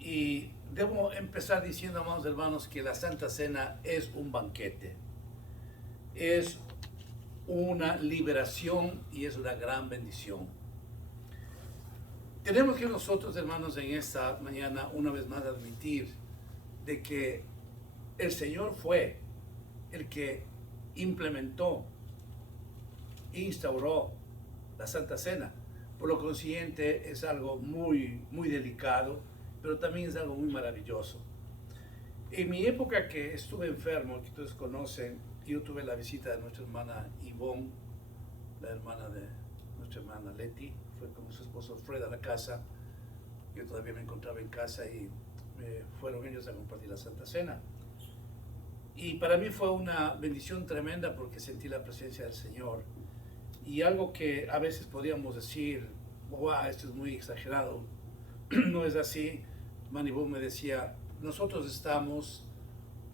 Y debo empezar diciendo, amados hermanos, que la Santa Cena es un banquete, es una liberación y es una gran bendición. Tenemos que nosotros, hermanos, en esta mañana una vez más admitir de que el Señor fue el que implementó, instauró la Santa Cena. Por lo consiguiente es algo muy delicado, pero también es algo muy maravilloso. En mi época que estuve enfermo, que ustedes conocen, yo tuve la visita de nuestra hermana Yvonne, la hermana de nuestra hermana Leti, fue con su esposo Fred a la casa, yo todavía me encontraba en casa y fueron ellos a compartir la Santa Cena. Y para mí fue una bendición tremenda porque sentí la presencia del Señor. Y algo que a veces podríamos decir, wow, esto es muy exagerado, no es así. Manibú me decía, nosotros estamos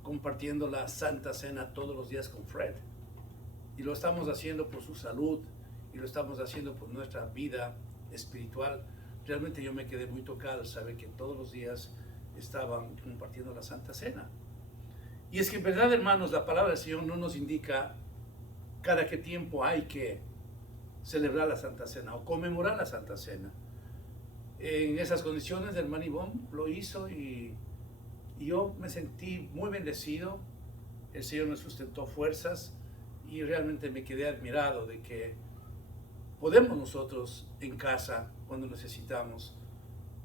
compartiendo la Santa Cena todos los días con Fred. Y lo estamos haciendo por su salud y lo estamos haciendo por nuestra vida espiritual. Realmente yo me quedé muy tocado al saber que todos los días estaban compartiendo la Santa Cena. Y es que en verdad, hermanos, la palabra del Señor no nos indica cada qué tiempo hay que celebrar la Santa Cena o conmemorar la Santa Cena. En esas condiciones el hermano Ivón lo hizo y yo me sentí muy bendecido. El Señor me sustentó fuerzas y realmente me quedé admirado de que podemos nosotros en casa, cuando necesitamos,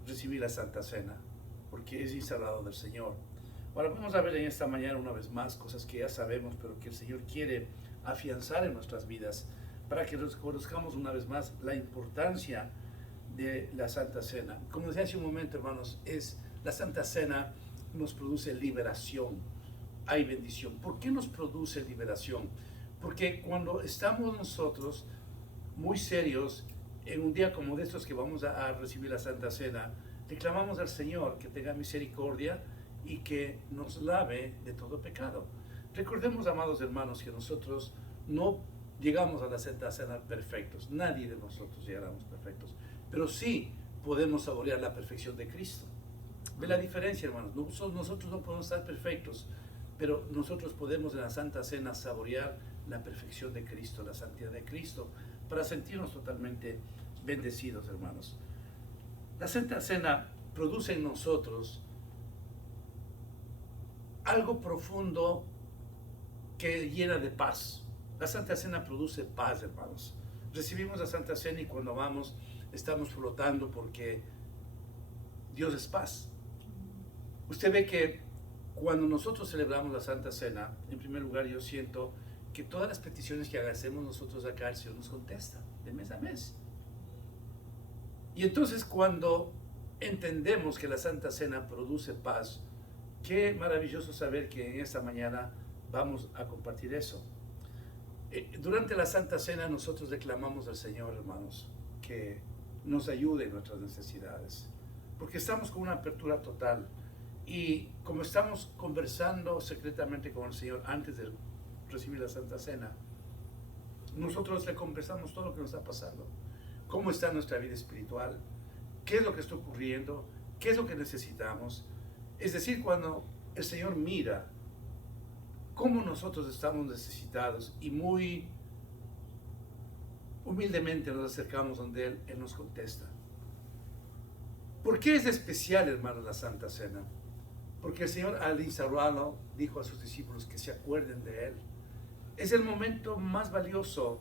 recibir la Santa Cena, porque es instaurado del Señor. Ahora vamos a ver en esta mañana una vez más cosas que ya sabemos, pero que el Señor quiere afianzar en nuestras vidas, para que conozcamos una vez más la importancia de la Santa Cena. Como decía hace un momento, hermanos, la Santa Cena nos produce liberación, hay bendición. ¿Por qué nos produce liberación? Porque cuando estamos nosotros muy serios, en un día como de estos que vamos a recibir la Santa Cena, reclamamos al Señor que tenga misericordia y que nos lave de todo pecado. Recordemos, amados hermanos, que nosotros no llegamos a la Santa Cena perfectos, nadie de nosotros llegaremos perfectos, pero sí podemos saborear la perfección de Cristo. ¿Ve la diferencia, hermanos? Nosotros no podemos estar perfectos, pero nosotros podemos en la Santa Cena saborear la perfección de Cristo, la santidad de Cristo, para sentirnos totalmente bendecidos, hermanos. La Santa Cena produce en nosotros algo profundo que llena de paz. La Santa Cena produce paz, hermanos. Recibimos la Santa Cena y cuando vamos estamos flotando porque Dios es paz. Usted ve que cuando nosotros celebramos la Santa Cena, en primer lugar yo siento que todas las peticiones que hacemos nosotros acá, el Señor nos contesta de mes a mes. Y entonces cuando entendemos que la Santa Cena produce paz, qué maravilloso saber que en esta mañana vamos a compartir eso. Durante la Santa Cena nosotros reclamamos al Señor, hermanos, que nos ayude en nuestras necesidades, porque estamos con una apertura total. Y como estamos conversando secretamente con el Señor antes de recibir la Santa Cena, nosotros le conversamos todo lo que nos está pasando. Cómo está nuestra vida espiritual, qué es lo que está ocurriendo, qué es lo que necesitamos. Es decir, cuando el Señor mira cómo nosotros estamos necesitados y muy humildemente nos acercamos donde Él nos contesta. ¿Por qué es especial, hermanos, la Santa Cena? Porque el Señor al instaurarlo dijo a sus discípulos que se acuerden de Él. Es el momento más valioso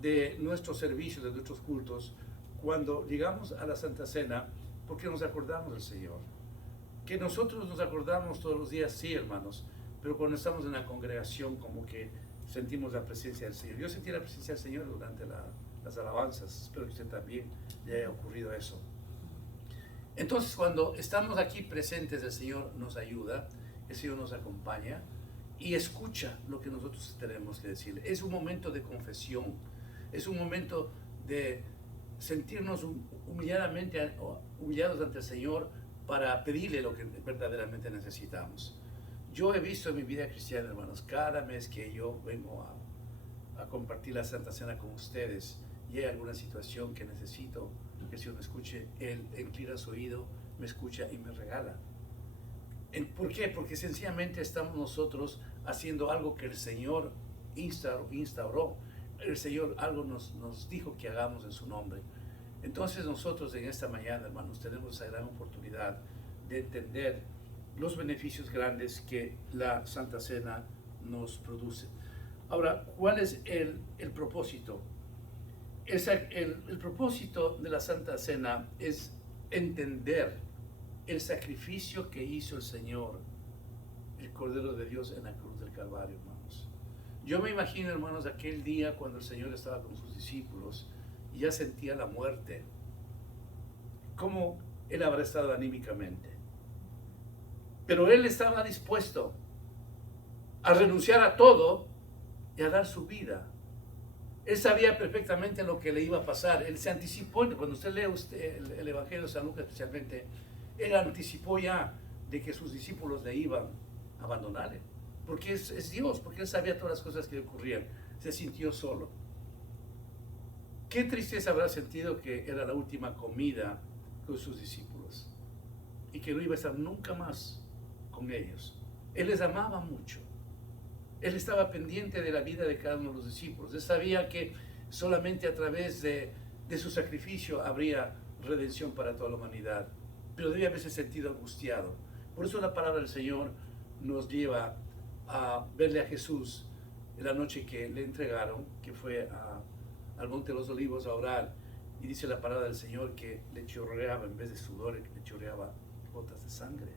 de nuestros servicios, de nuestros cultos, cuando llegamos a la Santa Cena, porque nos acordamos del Señor. Que nosotros nos acordamos todos los días, sí, hermanos, pero cuando estamos en la congregación como que sentimos la presencia del Señor. Yo sentí la presencia del Señor durante las alabanzas, espero que usted también le haya ocurrido eso. Entonces, cuando estamos aquí presentes, el Señor nos ayuda, el Señor nos acompaña y escucha lo que nosotros tenemos que decirle. Es un momento de confesión, es un momento de sentirnos humillados ante el Señor para pedirle lo que verdaderamente necesitamos. Yo he visto en mi vida cristiana, hermanos, cada mes que yo vengo a compartir la Santa Cena con ustedes y hay alguna situación que necesito que el Señor me escuche, Él inclina su oído me escucha y me regala. ¿Por qué? Porque sencillamente estamos nosotros haciendo algo que el Señor instauró. El Señor algo nos dijo que hagamos en su nombre. Entonces nosotros en esta mañana, hermanos, tenemos esa gran oportunidad de entender los beneficios grandes que la Santa Cena nos produce. Ahora, ¿cuál es el propósito? El propósito de la Santa Cena es entender el sacrificio que hizo el Señor, el Cordero de Dios en la cruz del Calvario, hermanos. Yo me imagino, hermanos, aquel día cuando el Señor estaba con sus discípulos y ya sentía la muerte, cómo Él habrá estado anímicamente. Pero Él estaba dispuesto a renunciar a todo y a dar su vida. Él sabía perfectamente lo que le iba a pasar. Él se anticipó. Cuando usted lee el Evangelio de San Lucas especialmente, Él anticipó ya de que sus discípulos le iban a abandonarle. Porque es Dios, porque Él sabía todas las cosas que ocurrían. Se sintió solo. Qué tristeza habrá sentido que era la última comida con sus discípulos y que no iba a estar nunca más con ellos. Él les amaba mucho. Él estaba pendiente de la vida de cada uno de los discípulos. Él sabía que solamente a través de su sacrificio habría redención para toda la humanidad. Pero debía haberse sentido angustiado. Por eso la palabra del Señor nos lleva a verle a Jesús en la noche que le entregaron, que fue al Monte de los Olivos a orar. Y dice la palabra del Señor que le chorreaba, en vez de sudor, le chorreaba gotas de sangre.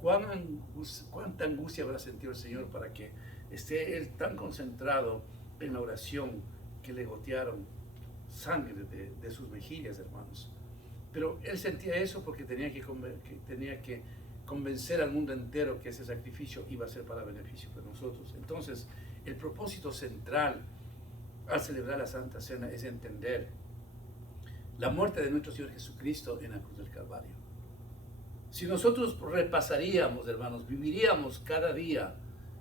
¿Cuánta angustia habrá sentido el Señor para que esté Él tan concentrado en la oración que le gotearon sangre de sus mejillas, hermanos? Pero Él sentía eso porque tenía que convencer al mundo entero que ese sacrificio iba a ser para beneficio de nosotros. Entonces, el propósito central al celebrar la Santa Cena es entender la muerte de nuestro Señor Jesucristo en la cruz del Calvario. Si nosotros repasaríamos, hermanos, viviríamos cada día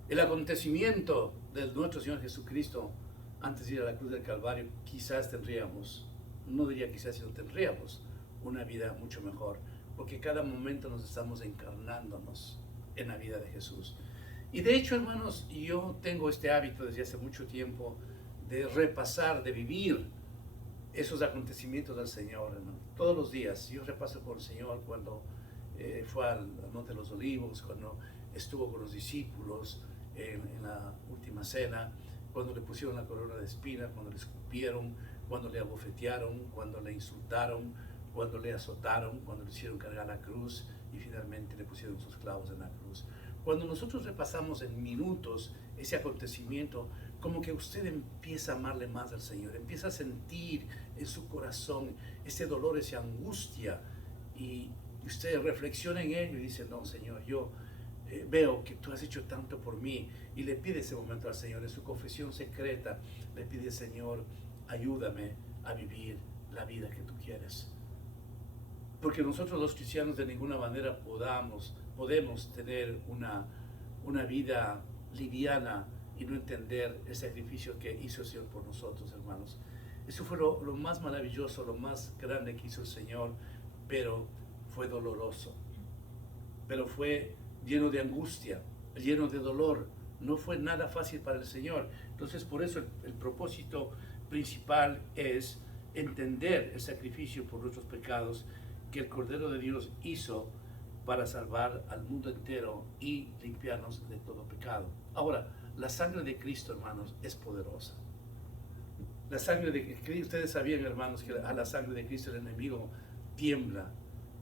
el acontecimiento de nuestro Señor Jesucristo antes de ir a la cruz del Calvario, quizás tendríamos, no diría quizás, sino tendríamos una vida mucho mejor, porque cada momento nos estamos encarnándonos en la vida de Jesús. Y de hecho, hermanos, yo tengo este hábito desde hace mucho tiempo de repasar, de vivir esos acontecimientos del Señor, hermano. Todos los días yo repaso con el Señor cuando fue al Monte de los Olivos, cuando estuvo con los discípulos en la última cena, cuando le pusieron la corona de espinas, cuando le escupieron, cuando le abofetearon, cuando le insultaron, cuando le azotaron, cuando le hicieron cargar la cruz y finalmente le pusieron sus clavos en la cruz. Cuando nosotros repasamos en minutos ese acontecimiento, como que usted empieza a amarle más al Señor, empieza a sentir en su corazón ese dolor, esa angustia, y usted reflexiona en ello y dice: no, Señor, yo veo que tú has hecho tanto por mí, y le pide ese momento al Señor, en su confesión secreta, le pide: Señor, ayúdame a vivir la vida que tú quieres. Porque nosotros los cristianos de ninguna manera podemos tener una vida liviana y no entender el sacrificio que hizo el Señor por nosotros, hermanos. Eso fue lo más maravilloso, lo más grande que hizo el Señor, pero fue doloroso, pero fue lleno de angustia, lleno de dolor. No fue nada fácil para el Señor. Entonces, por eso el propósito principal es entender el sacrificio por nuestros pecados que el Cordero de Dios hizo para salvar al mundo entero y limpiarnos de todo pecado. Ahora, la sangre de Cristo, hermanos, es poderosa. La sangre de Cristo, ustedes sabían, hermanos, que a la sangre de Cristo el enemigo tiembla.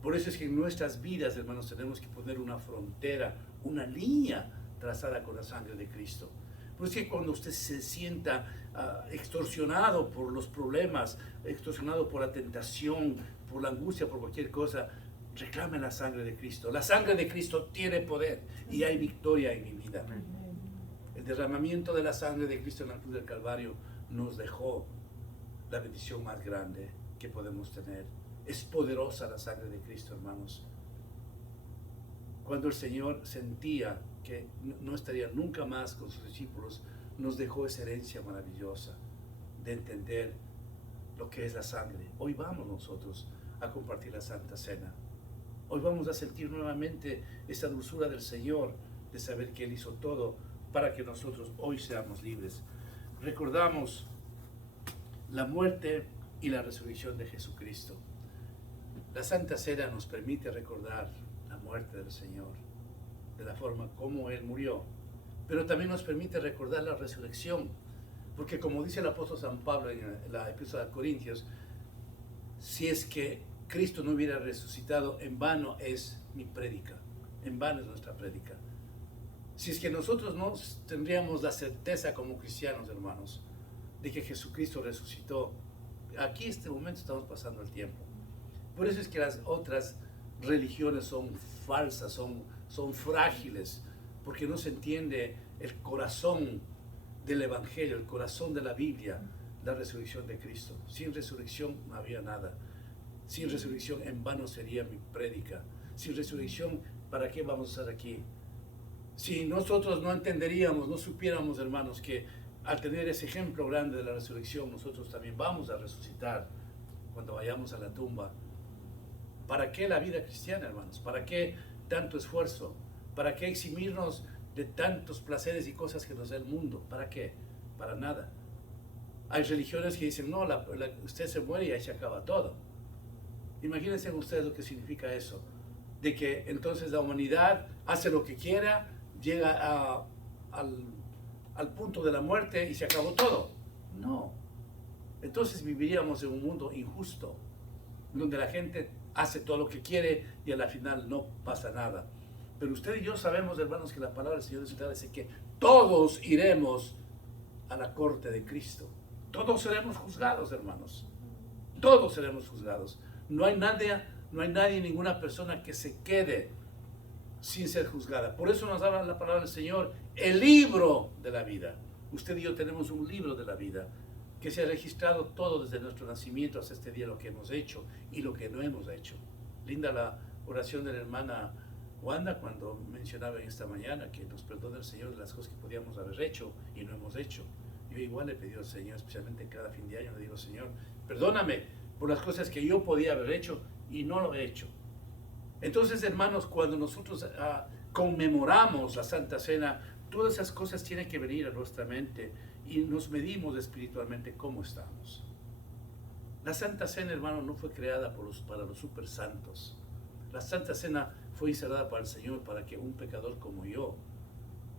Por eso es que en nuestras vidas, hermanos, tenemos que poner una frontera, una línea trazada con la sangre de Cristo. Por eso es que cuando usted se sienta extorsionado por los problemas, extorsionado por la tentación, por la angustia, por cualquier cosa, reclame la sangre de Cristo. La sangre de Cristo tiene poder y hay victoria en mi vida. El derramamiento de la sangre de Cristo en la cruz del Calvario nos dejó la bendición más grande que podemos tener. Es poderosa la sangre de Cristo, hermanos. Cuando el Señor sentía que no estaría nunca más con sus discípulos, nos dejó esa herencia maravillosa de entender lo que es la sangre. Hoy vamos nosotros a compartir la Santa Cena. Hoy vamos a sentir nuevamente esa dulzura del Señor, de saber que Él hizo todo para que nosotros hoy seamos libres. Recordamos la muerte y la resurrección de Jesucristo. La Santa Cena nos permite recordar la muerte del Señor, de la forma como Él murió, pero también nos permite recordar la resurrección, porque como dice el apóstol San Pablo en la epístola a Corintios, si es que Cristo no hubiera resucitado, en vano es mi prédica, en vano es nuestra prédica. Si es que nosotros no tendríamos la certeza como cristianos, hermanos, de que Jesucristo resucitó, aquí en este momento estamos pasando el tiempo. Por eso es que las otras religiones son falsas, son frágiles, porque no se entiende el corazón del Evangelio, el corazón de la Biblia, la resurrección de Cristo. Sin resurrección no había nada. Sin resurrección en vano sería mi prédica. Sin resurrección, ¿para qué vamos a estar aquí? Si nosotros no entenderíamos, no supiéramos, hermanos, que al tener ese ejemplo grande de la resurrección, nosotros también vamos a resucitar cuando vayamos a la tumba. ¿Para qué la vida cristiana, hermanos? ¿Para qué tanto esfuerzo? ¿Para qué eximirnos de tantos placeres y cosas que nos da el mundo? ¿Para qué? Para nada. Hay religiones que dicen, no, usted se muere y ahí se acaba todo. Imagínense ustedes lo que significa eso, de que entonces la humanidad hace lo que quiera, llega al punto de la muerte y se acabó todo. No. Entonces viviríamos en un mundo injusto, donde la gente hace todo lo que quiere y a la final no pasa nada. Pero usted y yo sabemos, hermanos, que la palabra del Señor dice que todos iremos a la corte de Cristo. Todos seremos juzgados, hermanos. Todos seremos juzgados. No hay nadie, ninguna persona que se quede sin ser juzgada. Por eso nos habla la palabra del Señor, el libro de la vida. Usted y yo tenemos un libro de la vida que se ha registrado todo desde nuestro nacimiento hasta este día, lo que hemos hecho y lo que no hemos hecho. Linda la oración de la hermana Wanda cuando mencionaba en esta mañana que nos perdone el Señor de las cosas que podíamos haber hecho y no hemos hecho. Yo igual le he pedido al Señor, especialmente cada fin de año, le digo, Señor, perdóname por las cosas que yo podía haber hecho y no lo he hecho. Entonces, hermanos, cuando nosotros conmemoramos la Santa Cena, todas esas cosas tienen que venir a nuestra mente y nos medimos espiritualmente cómo estamos. La Santa Cena, hermano, no fue creada para los super santos. La Santa Cena fue instalada para el Señor, para que un pecador como yo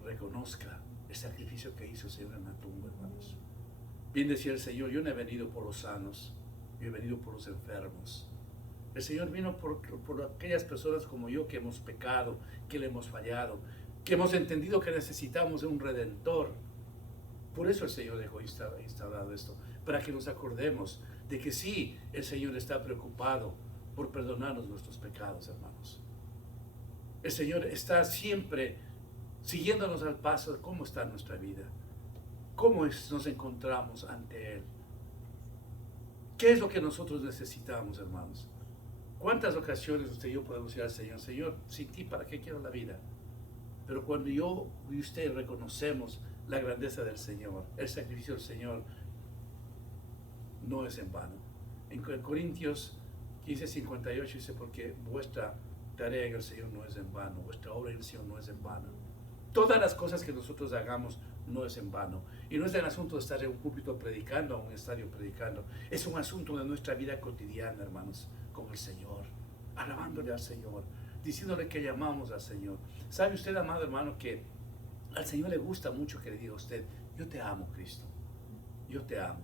reconozca el sacrificio que hizo el Señor en la tumba, hermanos. Bien decía el Señor, yo no he venido por los sanos, yo he venido por los enfermos. El Señor vino por aquellas personas como yo que hemos pecado, que le hemos fallado, que hemos entendido que necesitamos de un Redentor. Por eso el Señor dejó instaurado esto, para que nos acordemos de que sí, el Señor está preocupado por perdonarnos nuestros pecados, hermanos. El Señor está siempre siguiéndonos al paso de cómo está nuestra vida, cómo nos encontramos ante Él. ¿Qué es lo que nosotros necesitamos, hermanos? ¿Cuántas ocasiones usted y yo podemos decir al Señor, Señor, sin ti, ¿para qué quiero la vida? Pero cuando yo y usted reconocemos la grandeza del Señor, el sacrificio del Señor, no es en vano. En Corintios 15:58 dice, porque vuestra tarea en el Señor no es en vano, vuestra obra en el Señor no es en vano. Todas las cosas que nosotros hagamos no es en vano. Y no es el asunto de estar en un púlpito predicando, o en un estadio predicando. Es un asunto de nuestra vida cotidiana, hermanos, con el Señor, alabándole al Señor, diciéndole que llamamos al Señor. ¿Sabe usted, amado hermano, que al Señor le gusta mucho que le diga a usted, yo te amo, Cristo, yo te amo?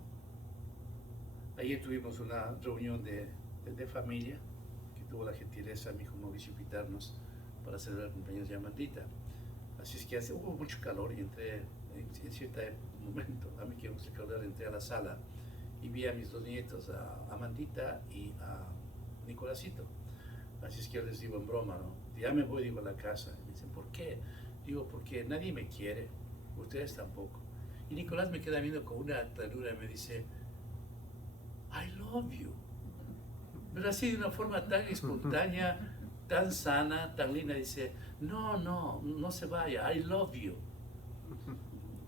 Ayer tuvimos una reunión de familia, que tuvo la gentileza mi hijo Mauricio invitarnos para celebrar el cumpleaños de Amandita. Así es que hubo mucho calor y entré en cierto momento, a mí que mucho calor, entré a la sala y vi a mis dos nietos, a Amandita y a Nicolásito. Así es que yo les digo en broma, ¿no? Ya me voy, digo, a la casa. Y me dicen, ¿por qué? Digo, porque nadie me quiere, ustedes tampoco. Y Nicolás me queda viendo con una ternura y me dice, I love you. Pero así de una forma tan espontánea, tan sana, tan linda, dice, no se vaya, I love you.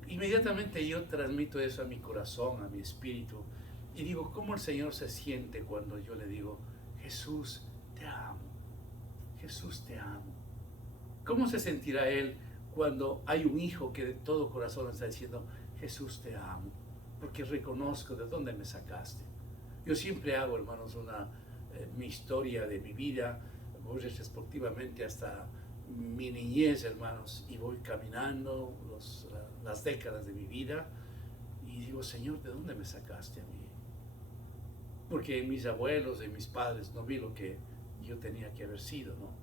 Inmediatamente yo transmito eso a mi corazón, a mi espíritu, y digo, ¿cómo el Señor se siente cuando yo le digo, Jesús, te amo, Jesús te amo. ¿Cómo se sentirá él cuando hay un hijo que de todo corazón está diciendo, Jesús te amo, porque reconozco de dónde me sacaste? Yo siempre hago, hermanos, mi historia de mi vida, voy retrospectivamente hasta mi niñez, hermanos, y voy caminando las décadas de mi vida y digo, Señor, ¿de dónde me sacaste a mí? Porque en mis abuelos, en mis padres, no vi lo que yo tenía que haber sido, ¿no?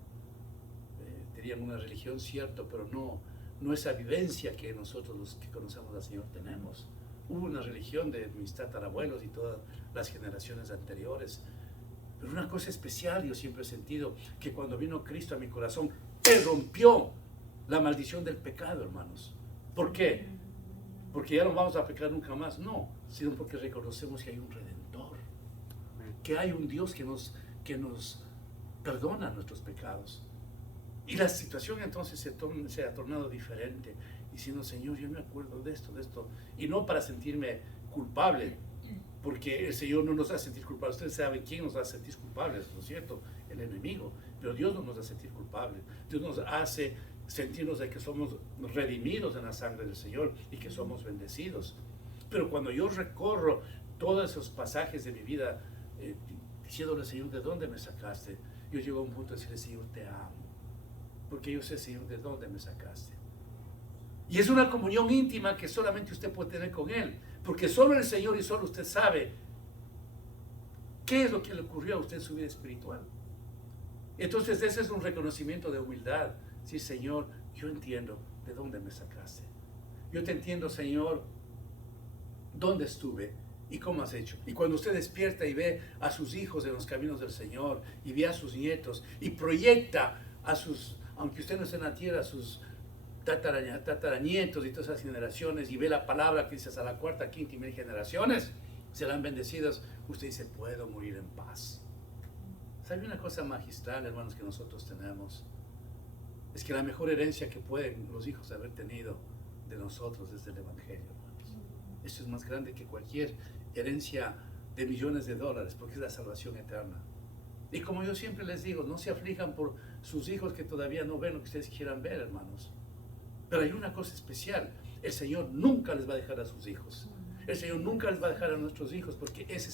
Tenían una religión, cierto, pero no esa vivencia que nosotros los que conocemos al Señor tenemos. Hubo una religión de mis tatarabuelos y todas las generaciones anteriores, pero una cosa especial yo siempre he sentido, que cuando vino Cristo a mi corazón, Él rompió la maldición del pecado, hermanos. ¿Por qué? Porque ya no vamos a pecar nunca más, no, sino porque reconocemos que hay un Redentor, que hay un Dios que nos perdona nuestros pecados. Y la situación entonces se ha tornado diferente, diciendo, Señor, yo me acuerdo de esto, y no para sentirme culpable, porque el Señor no nos hace sentir culpables. Ustedes saben quién nos hace sentir culpables, ¿no es cierto? El enemigo. Pero Dios no nos hace sentir culpables. Dios nos hace sentirnos de que somos redimidos en la sangre del Señor y que somos bendecidos. Pero cuando yo recorro todos esos pasajes de mi vida, diciéndole, Señor, ¿de dónde me sacaste? Yo llego a un punto de decirle, Señor, te amo, porque yo sé, Señor, de dónde me sacaste. Y es una comunión íntima que solamente usted puede tener con Él, porque solo el Señor y solo usted sabe qué es lo que le ocurrió a usted en su vida espiritual. Entonces ese es un reconocimiento de humildad. Sí, Señor, yo entiendo de dónde me sacaste. Yo te entiendo, Señor, dónde estuve y cómo has hecho. Y cuando usted despierta y ve a sus hijos en los caminos del Señor, y ve a sus nietos, y proyecta a sus, aunque usted no esté en la tierra, a sus tataranietos y todas esas generaciones, y ve la palabra que dice hasta la cuarta, quinta y mil generaciones serán bendecidas, usted dice, puedo morir en paz. ¿Sabe una cosa magistral, hermanos, que nosotros tenemos? Es que la mejor herencia que pueden los hijos haber tenido de nosotros es el Evangelio, hermanos. Eso es más grande que cualquier herencia de millones de dólares, porque es la salvación eterna. Y como yo siempre les digo, no se aflijan por sus hijos que todavía no ven lo que ustedes quieran ver, hermanos. Pero hay una cosa especial, el Señor nunca les va a dejar a sus hijos. El Señor nunca les va a dejar a nuestros hijos, porque esa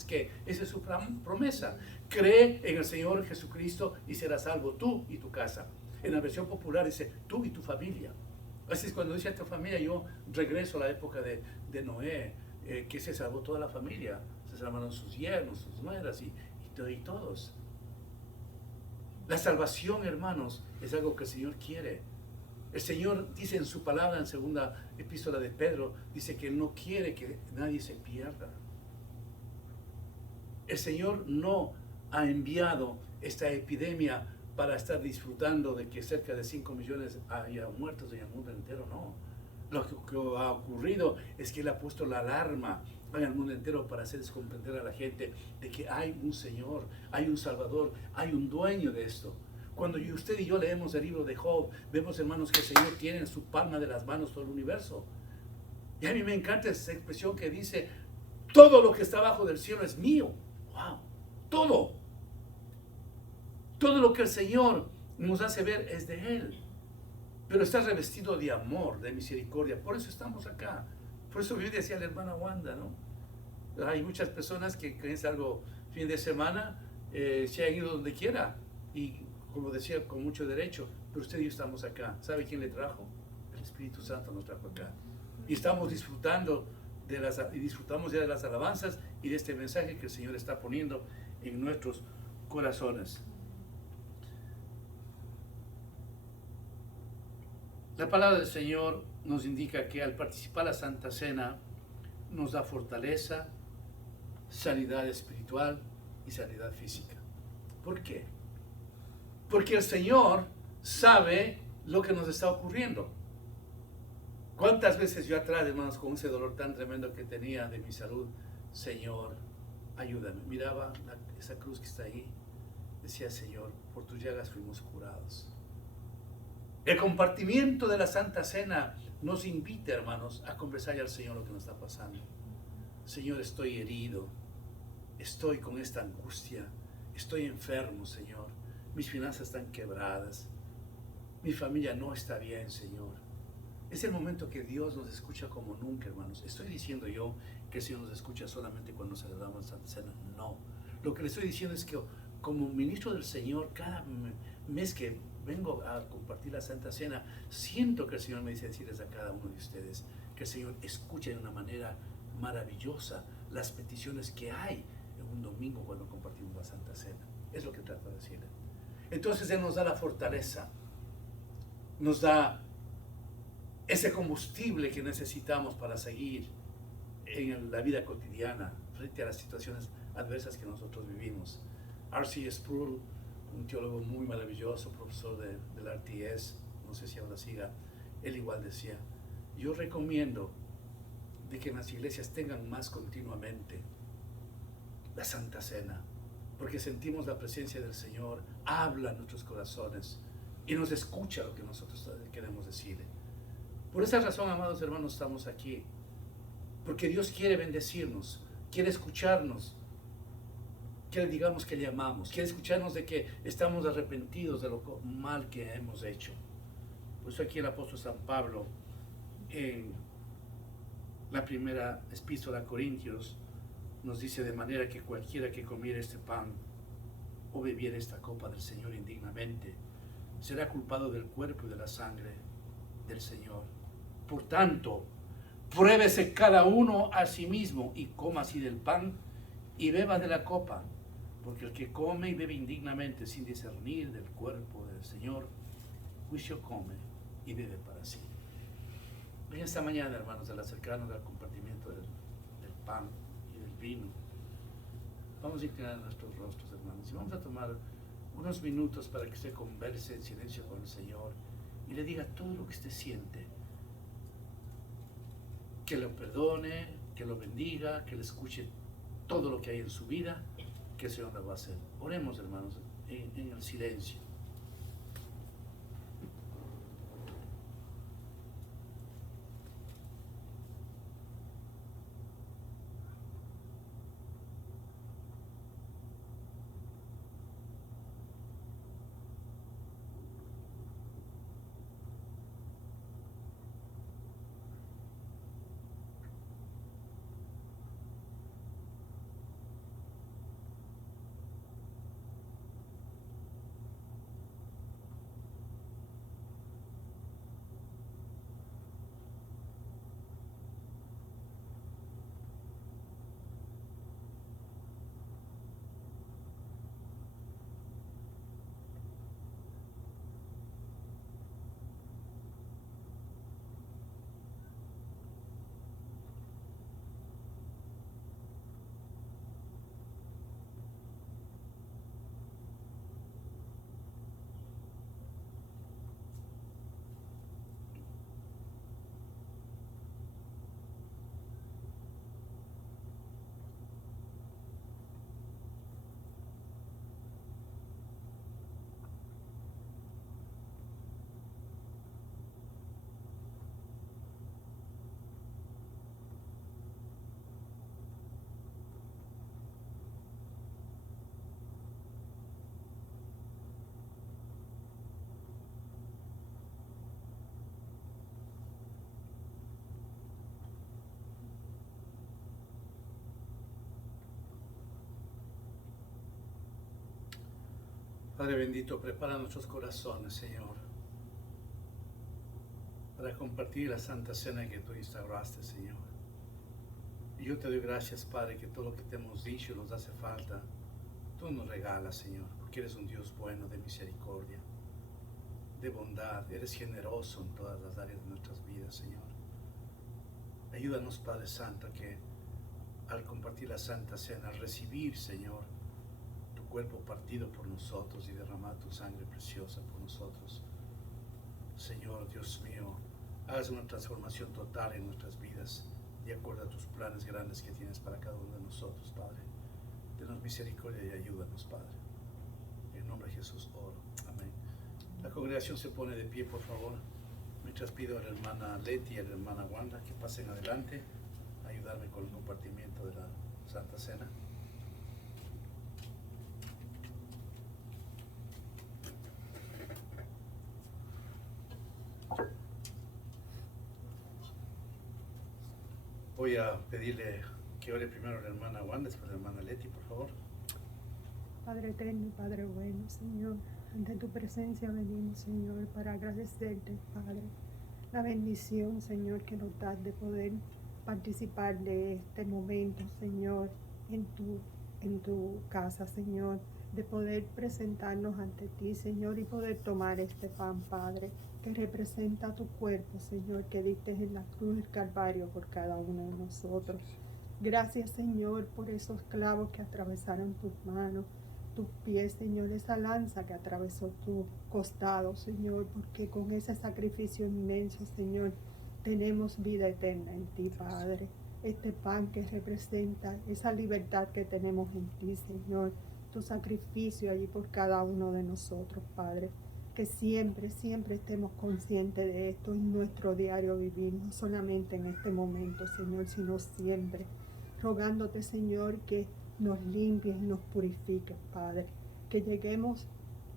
es su promesa. Cree en el Señor Jesucristo y serás salvo tú y tu casa. En la versión popular dice tú y tu familia. Así es, cuando dice a tu familia, yo regreso a la época de Noé, que se salvó toda la familia. Se salvaron sus yernos, sus nueras y todos. La salvación, hermanos, es algo que el Señor quiere. El Señor dice en su palabra, en segunda epístola de Pedro, dice que no quiere que nadie se pierda. El Señor no ha enviado esta epidemia para estar disfrutando de que cerca de 5 millones haya muertos en el mundo entero, no. Lo que ha ocurrido es que Él ha puesto la alarma en el mundo entero para hacer comprender a la gente de que hay un Señor, hay un Salvador, hay un dueño de esto. Cuando usted y yo leemos el libro de Job, vemos, hermanos, que el Señor tiene en su palma de las manos todo el universo. Y a mí me encanta esa expresión que dice, todo lo que está abajo del cielo es mío. ¡Wow! Todo. Todo lo que el Señor nos hace ver es de Él. Pero está revestido de amor, de misericordia. Por eso estamos acá. Por eso yo decía a la hermana Wanda, ¿no? Hay muchas personas que creen algo fin de semana, se han ido donde quiera. Y como decía, con mucho derecho, pero usted y yo estamos acá. ¿Sabe quién le trajo? El Espíritu Santo nos trajo acá. Y estamos disfrutando disfrutamos ya de las alabanzas y de este mensaje que el Señor está poniendo en nuestros corazones. La palabra del Señor nos indica que al participar la Santa Cena nos da fortaleza, sanidad espiritual y sanidad física. ¿Por qué? Porque el Señor sabe lo que nos está ocurriendo. ¿Cuántas veces yo atrás, hermanos, con ese dolor tan tremendo que tenía de mi salud, Señor, ayúdame? Miraba esa cruz que está ahí, decía, Señor, por tus llagas fuimos curados. El compartimiento de la Santa Cena nos invita, hermanos, a conversarle al Señor lo que nos está pasando. Señor, estoy herido, estoy con esta angustia, estoy enfermo, Señor. mis finanzas están quebradas, mi familia no está bien, Señor. Es el momento que Dios nos escucha como nunca, hermanos. ¿Estoy diciendo yo que el Señor nos escucha solamente cuando celebramos la Santa Cena? No. Lo que le estoy diciendo es que como ministro del Señor, cada mes que vengo a compartir la Santa Cena, siento que el Señor me dice decirles a cada uno de ustedes que el Señor escucha de una manera maravillosa las peticiones que hay en un domingo cuando compartimos la Santa Cena. Es lo que trato de decirle. Entonces Él nos da la fortaleza, nos da ese combustible que necesitamos para seguir en la vida cotidiana frente a las situaciones adversas que nosotros vivimos. R.C. Sproul, un teólogo muy maravilloso, profesor del RTS, no sé si ahora siga, él igual decía, yo recomiendo de que en las iglesias tengan más continuamente la Santa Cena, porque sentimos la presencia del Señor, habla en nuestros corazones y nos escucha lo que nosotros queremos decirle. Por esa razón, amados hermanos, estamos aquí, porque Dios quiere bendecirnos, quiere escucharnos, quiere digamos que le amamos, quiere escucharnos de que estamos arrepentidos de lo mal que hemos hecho. Por eso aquí el apóstol San Pablo, en la primera epístola a Corintios, nos dice: de manera que cualquiera que comiera este pan o bebiera esta copa del Señor indignamente, será culpado del cuerpo y de la sangre del Señor. Por tanto, pruébese cada uno a sí mismo y coma así del pan y beba de la copa, porque el que come y bebe indignamente sin discernir del cuerpo del Señor, juicio come y bebe para sí. En esta mañana, hermanos, al acercarnos al compartimiento del pan y del vino, vamos a inclinar nuestros rostros, hermanos, y vamos a tomar unos minutos para que usted converse en silencio con el Señor y le diga todo lo que usted siente, que lo perdone, que lo bendiga, que le escuche todo lo que hay en su vida, que el Señor lo va a hacer. Oremos, hermanos, en el silencio. Padre bendito, prepara nuestros corazones, Señor, para compartir la Santa Cena que tú instauraste, Señor. Y yo te doy gracias, Padre, que todo lo que te hemos dicho y nos hace falta, tú nos regalas, Señor, porque eres un Dios bueno, de misericordia, de bondad, eres generoso en todas las áreas de nuestras vidas, Señor. Ayúdanos, Padre Santo, que al compartir la Santa Cena, al recibir, Señor, tu cuerpo partido por nosotros y derramar tu sangre preciosa por nosotros, Señor, Dios mío, hagas una transformación total en nuestras vidas, de acuerdo a tus planes grandes que tienes para cada uno de nosotros, Padre. Tenos misericordia y ayúdanos, Padre. En nombre de Jesús oro. Amén. La congregación se pone de pie, por favor. Mientras pido a la hermana Leti y a la hermana Wanda que pasen adelante a ayudarme con el compartimiento de la Santa Cena. Voy a pedirle que ore primero la hermana Juan, después la hermana Leti, por favor. Padre eterno y Padre bueno, Señor, ante tu presencia venimos, Señor, para agradecerte, Padre, la bendición, Señor, que nos das de poder participar de este momento, Señor, en tu casa, Señor, de poder presentarnos ante ti, Señor, y poder tomar este pan, Padre, que representa tu cuerpo, Señor, que diste en la cruz del Calvario por cada uno de nosotros. Gracias, Señor, por esos clavos que atravesaron tus manos, tus pies, Señor, esa lanza que atravesó tu costado, Señor, porque con ese sacrificio inmenso, Señor, tenemos vida eterna en ti, Padre. Este pan que representa esa libertad que tenemos en ti, Señor, tu sacrificio allí por cada uno de nosotros, Padre. Que siempre, siempre estemos conscientes de esto en nuestro diario vivir, no solamente en este momento, Señor, sino siempre. Rogándote, Señor, que nos limpies y nos purifiques, Padre. Que lleguemos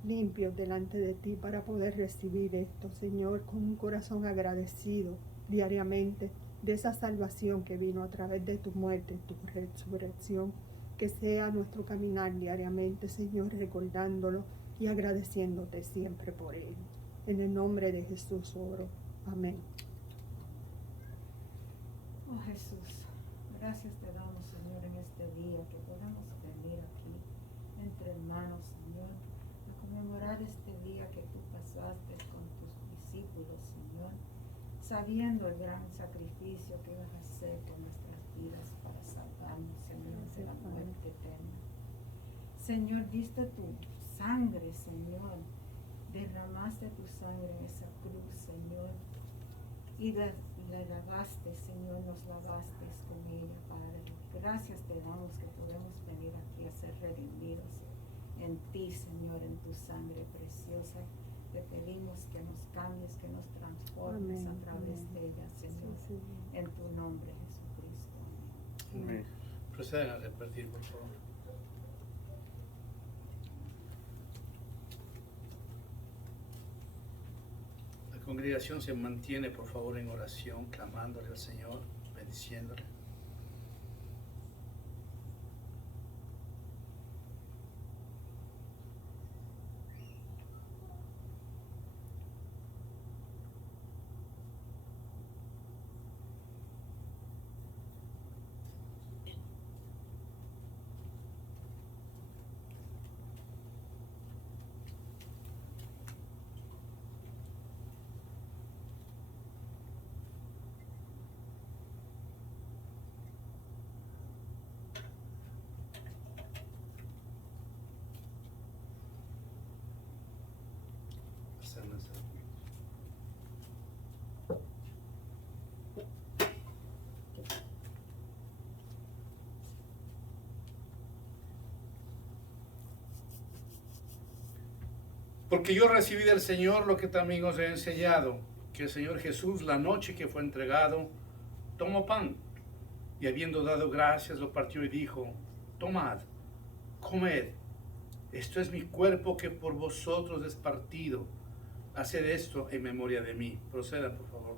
limpios delante de ti para poder recibir esto, Señor, con un corazón agradecido diariamente de esa salvación que vino a través de tu muerte, tu resurrección. Que sea nuestro caminar diariamente, Señor, recordándolo y agradeciéndote siempre por él. En el nombre de Jesús oro. Amén. Oh Jesús, gracias te damos, Señor, en este día que podamos venir aquí entre hermanos, Señor, a conmemorar este día que tú pasaste con tus discípulos, Señor, sabiendo el gran sacrificio que ibas a hacer con nuestras vidas para salvarnos, Señor, de la muerte eterna. Señor, diste tu sangre, Señor, derramaste tu sangre en esa cruz, Señor, y le lavaste, Señor, nos lavaste con ella, Padre. Gracias te damos que podemos venir aquí a ser redimidos en ti, Señor, en tu sangre preciosa. Te pedimos que nos cambies, que nos transformes a través de ella, Señor, en tu nombre, Jesucristo. Amén. Procedan a repartir, por favor. La congregación se mantiene, por favor, en oración, clamándole al Señor, bendiciéndole. Porque yo recibí del Señor lo que también os he enseñado, que el Señor Jesús, la noche que fue entregado, tomó pan, y habiendo dado gracias, lo partió y dijo: tomad, comed, esto es mi cuerpo que por vosotros es partido. Haced esto en memoria de mí. Proceda, por favor.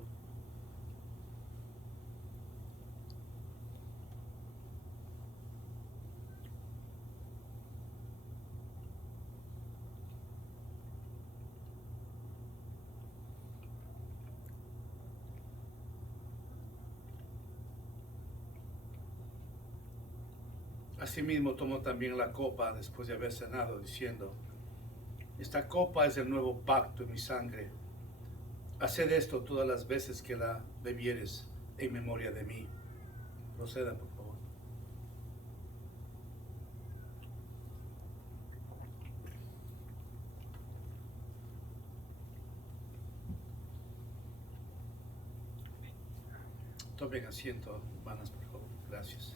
Asimismo tomó también la copa después de haber cenado, diciendo: esta copa es el nuevo pacto en mi sangre. Haced esto todas las veces que la bebieres en memoria de mí. Proceda, por favor. Tomen asiento, hermanas, por favor. Gracias.